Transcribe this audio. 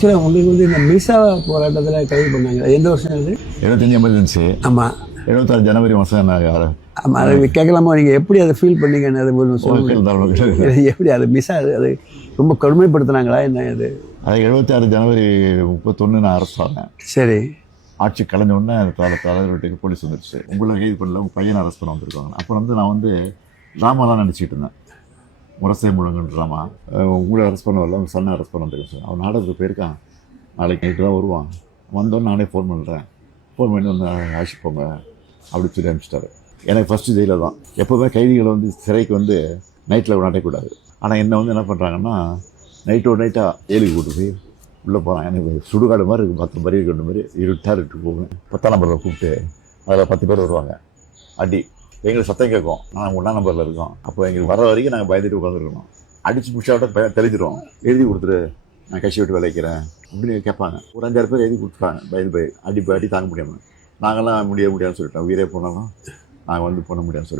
ஆக்சுவலாக உங்களுக்கு வந்து இந்த மிசா போராட்டத்தில் கைது பண்ணாங்க. எந்த வருஷம் அது? 75 எமர்ஜென்சி. ஆமாம், 76 ஜனவரி மாதம் நான் ஆமாம். அதை கேட்கலாமா? நீங்கள் எப்படி அதை ஃபீல் பண்ணீங்கன்னு அது சொல்லுங்கள். எப்படி அது மிஸ் அது ரொம்ப கொடுமைப்படுத்துனாங்களா என்ன? அது 76 ஜனவரி 31 நான் அரெஸ்ட் ஆனேன். சரி. ஆட்சி கலைஞ்ச உடனே தலைவர் வீட்டுக்கு போலீஸ் வந்துடுச்சு. உங்களை கைது பண்ணல, உங்கள் பையனை அரெஸ்ட் பண்ண வந்திருக்காங்க. அப்போ நான் ட்ராமாலாம் நினச்சிக்கிட்டு இருந்தேன். முரசை முழங்குன்ற ட்ராமா. உங்களை அரெஸ்ட் பண்ண வரல, உங்கள் சன்னை அரெஸ்ட் பண்ண வந்துருக்கு சார். அவன் நாடகத்துக்கு போயிருக்கான், நாளைக்கு நைட்டு தான் வருவான். வந்தோன்னு நானே ஃபோன் பண்ணுறேன், ஃபோன் பண்ணி வந்து அழைச்சிட்டு போங்க அப்படி சொல்லி அனுப்பிச்சிட்டாரு. எனக்கு ஃபஸ்ட்டு ஜெயிலில் தான். எப்போவுமே கைதிகளை சிறைக்கு நைட்டில் விளையாடக்கூடாது. ஆனால் என்ன என்ன பண்ணுறாங்கன்னா, நைட்டோட நைட்டாக ஏழுக்கு கூட்டு போய் உள்ளே போகிறான். எனக்கு சுடுகாடு மாதிரி இருக்குது, 10 பறி கொண்டு மாதிரி இருட்டு போவேன். 10ஆம் நம்பரில் கூப்பிட்டு அதில் 10 பேர் வருவாங்க. அடி எங்களுக்கு சத்தம் கேட்கும். நாங்கள் 1ஆம் நம்பரில் இருக்கோம். அப்போ எங்களுக்கு வர வரைக்கும் நாங்கள் பயந்துட்டு உட்காந்துருக்கணும். அடித்து முடிச்சாவிட்ட தெளிஞ்சிடும். எழுதி கொடுத்துரு, நான் கட்சி விட்டு விளைக்கிறேன் அப்படின்னு கேட்பாங்க. ஒரு 5-6 பேர் எழுதி கொடுத்துட்டாங்க. பயந்து அடி தாங்க முடியாமல். நாங்கள்லாம் முடியாதுன்னு சொல்லிட்டோம். உயிரே போனாலும் நாங்கள் பண்ண முடியாதுன்னு சொல்லிட்டோம்.